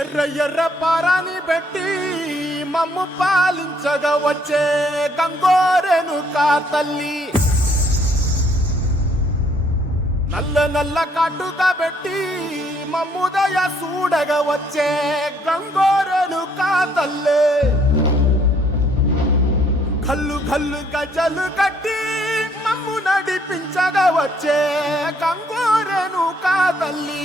ఎర్ర ఎర్ర పారాని పెట్టి మమ్ము పాలించగా వచ్చే గంగోరెను కా తల్లి, నల్ల నల్ల కాటుగా పెట్టి మమ్ముదయ చూడగా వచ్చే గంగోరెను కా తల్లి, కల్లు కల్లు గజలు కట్టి మమ్ము నడిపించగా వచ్చే గంగోరెను కా తల్లి.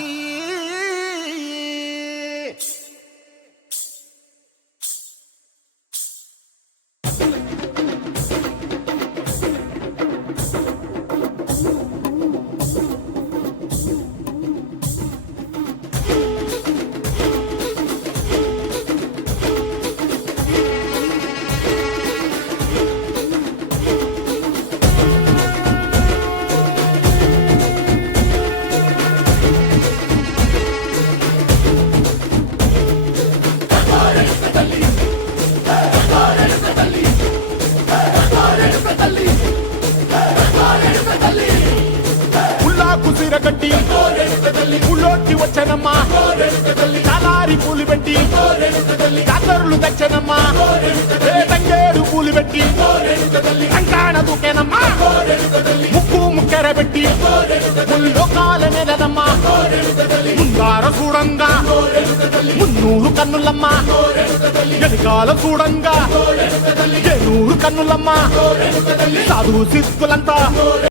కుసిరగట్టి పుల్లోకి వచ్చనమ్మా, చాలారి పూలు పెట్టి కాతరులు తెచ్చనమ్మా, తంగేడు పూలు పెట్టి కంకాణ దూకేనమ్మా, ముక్కు ముక్కెర పెట్టి ముల్లోకాల నెలనమ్మా, ముందార చూడంగా మున్నూరు కన్నులమ్మా, వెనకాల చూడంగా ఏనూరు కన్నులమ్మా, సాధు సిద్ధులంతా